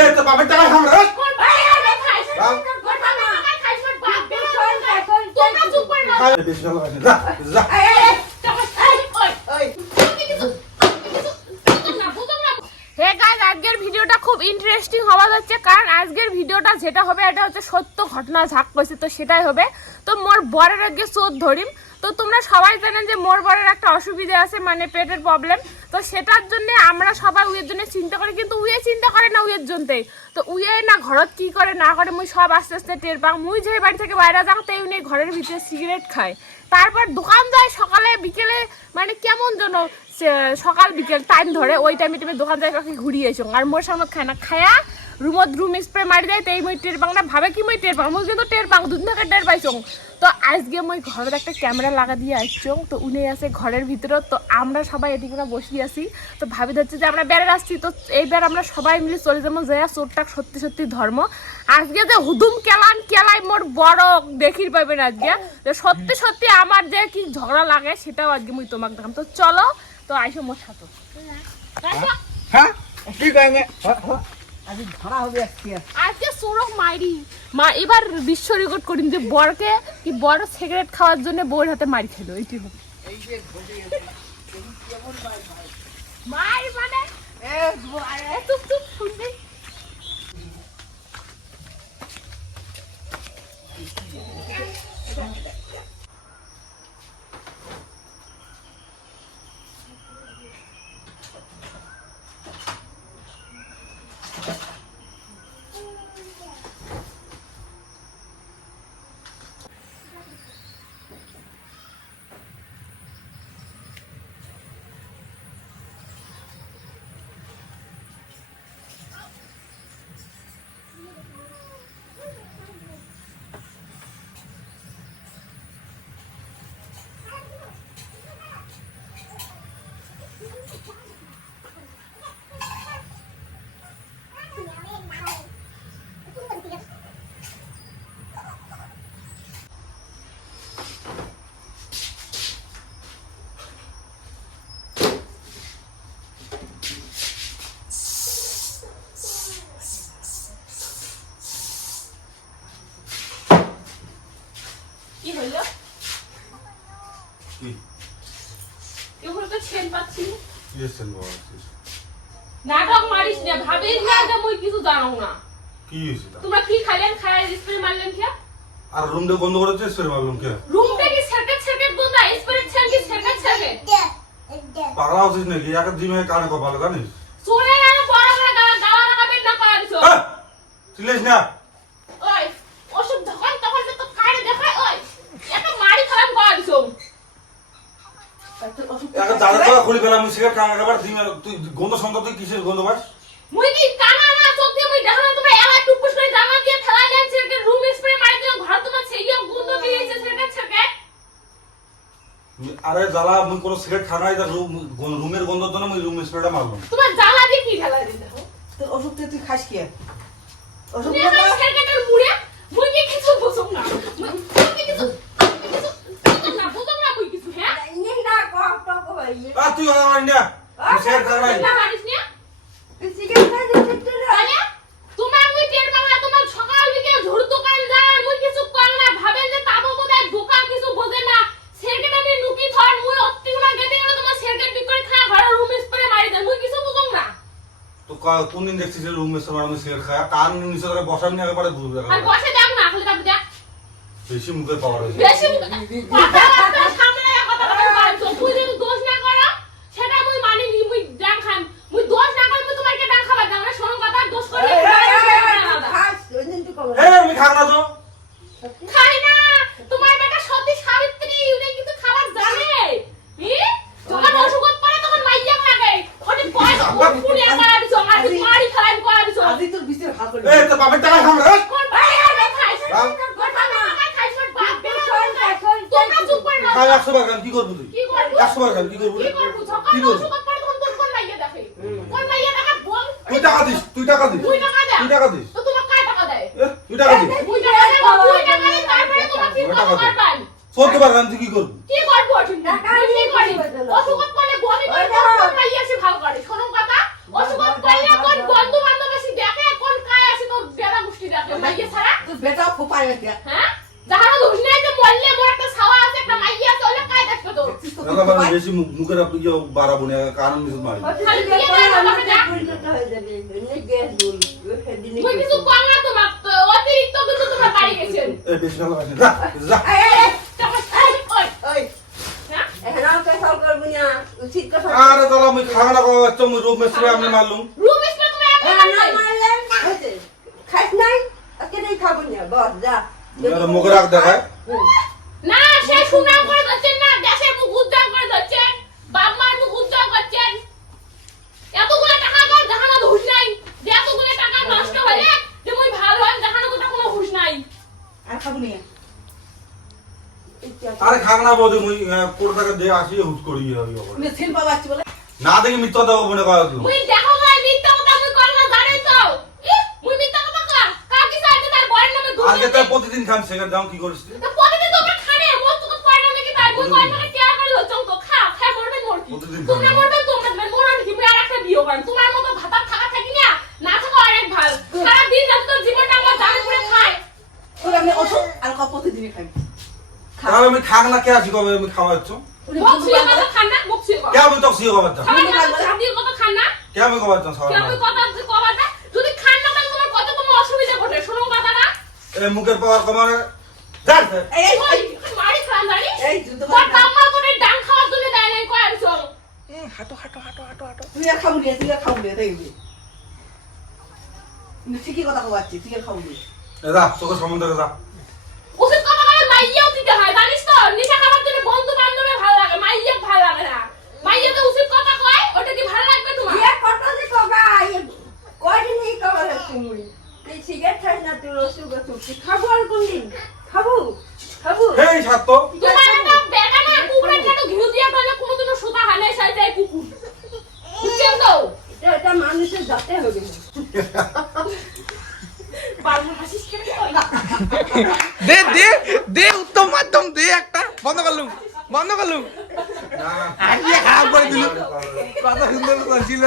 এই তো বাপের টাকা খাম রে কোন ভাই আগে খাইছ কোন ভাই আগে খাইছ বাপ বের তোমরা চুপ করে না বেশি ভালো আছে যা যা হে গাইস আজকের ভিডিওটা খুব ইন্টারেস্টিং হওয়া যাচ্ছে কারণ আজকের ভিডিওটা যেটা হবে এটা হচ্ছে সত্য ঘটনা ঝাঁক কইছে তো সেটাই হবে তো মোর বরের আগে চোদ ধরিম তো তোমরা সবাই জানেন যে মোর বরের একটা অসুবিধা আছে মানে পেটের প্রবলেম তো সেটার জন্য আমরা সবাই উইয়ের জন্য চিন্তা করি কিন্তু উইয়ে চিন্তা করে না উইয়ের জন্যই তো উইয়ে না ঘরত কি করে না করে মুই সব আস্তে আস্তে টের পাং মুই যে বাড়ি থেকে বাইরে যাং তাই উনি ঘরের ভিতরে সিগারেট খায় তারপর দোকান যায় সকালে বিকেলে মানে কেমন যেন সকাল বিকেল টাইম ধরে ওই টাইমে তুমি দোকান যায় কাকে ঘুরিয়ে এসো আর মোর সামনে খায় না খায়া রুম স্প্রে মারি দেয় তাই মই টের পাং না ভাবে কি মই টের পাং মুই কিন্তু টের পাং দুদিন থেকে টের পাইছং তো আজকে মই ঘরের একটা ক্যামেরা লাগা দিয়ে আসছং তো উনি আছে ঘরের ভিতরে তো আমরা সবাই এদিকে বসে আছি তো ভাবি ধরছে যে আমরা বেড়ে আসছি তো এইবার আমরা সবাই মিলে চলে যাবো যে চোরটা সত্যি সত্যি ধর্ম আজকে যে হুদুম কেলাই মোর বড় দেখির পাবেন আজকে সত্যি সত্যি আমার যে কি ঝগড়া লাগে সেটাও আজকে মুই তোমাকে দেখাম তো চলো তো আইসো মোর সাথে হ্যাঁ কি কইবে আজকে ধরা হবে আজকে সোরক মাইরি মা এবার বিশ্ব রেকর্ড করিম যে বরকে কি বড় সিগারেট খাওয়ার জন্য বউর হাতে মারি খেলো এইটি হবে এই যে ঘটে কেমন মার মানে চুপ শুনবি কি হইল কি এগুলো তো ছেন পাচ্ছি ইয়েছেন বাবা নাটক মারিস না ভাবিস না যে মুই কিছু জানো না কি হইছে তা তোমরা কি খাইলেন খায় স্প্রে মারলেন কি আর রুমটা বন্ধ করেছে স্যার মারলাম কে রুমটা কি সেরকেট গন্ধা স্প্রে ছেন কি সেরকেট পাগলা হচ্ছিস নাকি একা জিমে কানে কপালে জানিস সোরে না বড় বড় গাওয়া লাগাবেন না পারছো হ্যাঁ চিল্লাইস না ওই ওসব যখন তখন তো কারে দেখায় ওই একটা মারি খারাপ করছো একা দাদা তোরা খুলি পেলাম সিগারেট কানে খাবার জিমে তুই গন্ধ সন্ধ্যা তুই কিসের গন্ধ পাস মুই কি কানা না চোখ দিয়ে মুই দেখা না তোমরা এলা টুকুস করে জামা দিয়ে ফেলা দেন সেরকেট রুম স্প্রে মারি দিও ঘর তোমার সেইও গন্ধ বেরিয়েছে সেরকেট আরে জ্বালা মুই কোনো সিগারেট খানাই তা রুমের গন্ধর জন্য মুই রুম স্প্রেটা মারলাম তোমার জ্বালা দিয়ে কি ঢালা দিতে দেখো তোর ওষুধ তুই খাস কি ওষুধ তুমি আমার সেরকেটের মুড়ে মুই কি কিছু বুঝুম না মুই কি কিছু বুঝুম না মুই কিছু হ্যাঁ ইনি না টক ভাই আর তুই আমার না সিগারেট খানাই না মারিস না সিগারেট খাই দিতে তাহলে তোমার মুই টের পাও না তোমার সকাল বিকেল ঝুড় দোকান যায় মুই কিছু কর না ভাবে যে তাবো বোধহয় দোকান কিছু বোঝে না সেরকেট আমি নুকি ধর মুই অত্তি গুণা গেতে গেলে তোমার সেরকেট ঠিক করে খা ঘরে রুম স্প্রে মারি দেন মুই কিছু বুঝুম না তো কোন দিন দেখছিস রুম স্প্রে মারলাম সিগারেট খায় কান নিচে ধরে বসাম না একেবারে বুঝবে আর বসে দেখ না খালি তাবো দেখ বেশি মুখে পাওয়ার হয়েছে বেশি কথা সামনে কথা বলছো তুই যদি দোষ না করো সেটা মুই মানি নি মুই ডাং খাম মুই দোষ না করলে মুই তোমাকে ডাং খাবার দাও না শোনো কথা দোষ করে খাস ওই দিন তুই কবে আমি খাক না তো খাই না তোমার বেটা সতী সাবিত্রী উনি কিন্তু খাবার জানে যখন অসুখত পড়ে তখন মাইয়া লাগে ওটি পয়সা পুরি আমার দিছো আর মারি খাই করা দিছো আদি তোর বিস্তার ভাগ করে এই তো বাপের টাকা খাম রে কোন ভাই আগে খাইছ কোন ভাই খাইছ বাপ বের তোমরা চুপ করে না খাই 100 বার খান কি করব তুই কি করব 100 বার খান কি করব কি করব সকাল অসুখত পড়ে তখন তোর কোন মাইয়া দেখে কোন মাইয়া দেখা বল তুই টাকা দিস তুই টাকা দিস তুই টাকা দে তুই টাকা দিস তো তোমার কায় টাকা দেয় তুই টাকা দিস তুই টাকা দে তুই টাকা দে তারপরে তোমার কি করবাই 100 বার খান তুই কি করবি কি করব ঠিক না কি করি অসুখত পড়লে বমি করে কোন মাইয়া সে ভালো করে শোনো কথা অসুখত পড়লে কোন বন্ধু বান্ধব এসে দেখে বেটা ফোপায় দেখ হ্যাঁ জাহানো ধুস নাই যে মরলে মোর একটা ছাওয়া আছে একটা মাইয়া আছে ওলে কাই দেখবে তো দাদা বেশি মুখের আপনি কি বাড়াবো না কারণ নিচে মারি মুই কিছু কম না তোমার অতিরিক্ত কিছু তোমার বাড়ি গেছেন এই বেশি ভালো আছে যা যা আরে দাদা আমি খাওয়া না খাওয়া বাচ্চা মুই রূপ মিস্ত্রি আপনি মারলুম রুম ইসলে তুমি এমন খাস নাই আজকে নেই খাবো না বস যা মুখে রাখ দেখায় না সে সুনাম করে যাচ্ছেন না দেশের মুখ উজ্জ্বল করে যাচ্ছেন বাপ মার মুখ উজ্জ্বল করছেন এতগুলো টাকা কর জাহানো হুশ নাই যে এতগুলো টাকা নষ্ট হলে যে মুই ভালো হয় জাহানো কথা কোনো হুশ নাই আর খাবো না আরে খাক না বৌদি মুই কোটি টাকা দিয়ে আসি হুট করি হবে তুমি সিল পাবাচ্ছি বলে না দেখি মিথ্যা দেবো মনে করা তুই মুই দেখো গায় মিথ্যা কথা মুই কর না জানাই তো মুই মিথ্যা কথা কর কার কি চাইতে তার বরের নামে আজকে তাই প্রতিদিন খান সেখানে যাও কি করিস তুই? তো প্রতিদিন তোমরা খানে মোর তো পয়সা নাকি তাই মুই কয় টাকা কেয়ার করে লচং তো খা খা মরবে মরকি প্রতিদিন তোমরা খান। মরবে তোমরা মরন কি মুই আর একটা বিয়ে করেন তোমার মতো ভাতা থাকা থাকি না না থাকা অনেক ভালো সারা দিন রাত তোর জীবনটা আমার জানে পুরো খায় ওরা আমি ওষুধ আর কপ প্রতিদিনই খাই তাহলে আমি খাক না কে আছি কবে আমি খাওয়াচ্ছ বকছিও কথা খান না বকছিও কে আমি তো সিও খাবার চাও জাতির কথা খান না কে আমি খাবার চাও সবাই কেমন কথা কবাটা যদি খান না তাহলে তোমার কত কোনো অসুবিধা ঘটে শোনো কথাটা এই মুখের পাওয়ার কমারে যার এই ওই মারি খান জানিস এই জুতো তোর কাম্মা করে ডাং খাওয়ার জন্য দেয় নাই কয় আনছো তুই আর খাবো না তুই আর খাবো না তাই তুমি ঠিকই কথা কবাচ্ছি তুই আর খাবো না যা তোকে সম্বন্ধে যা উচিত কথা বলে মাইয়াও দিতে হয় জানিস তো নিশা খাবার জন্য বন্ধু বান্ধবের ভালো লাগে মাইয়া ভালো লাগে না মাইয়াতে উচিত কথা কয় ওটা কি ভালো লাগবে তোমার ইয়ে কত যে কবা কয়দিন এই কবা তুমি এই সিগারেট খাস না তুই রসুন তুই খাবো আর কোনদিন খাবো খাবো এই ছাত্র তোমার একটা বেটা না কুকুরের কাটো ঘিউ দিয়ে করলে কোনোদিনও সুতা হানে সাই যায় কুকুর বুঝছেন তো এটা মানুষের যাতে হবে বারবার হাসিস কেন দে দে দে উত্তম মাধ্যম দে একটা বন্ধ করলুম না আইয়ে খারাপ করে দিল কত সুন্দর করছিল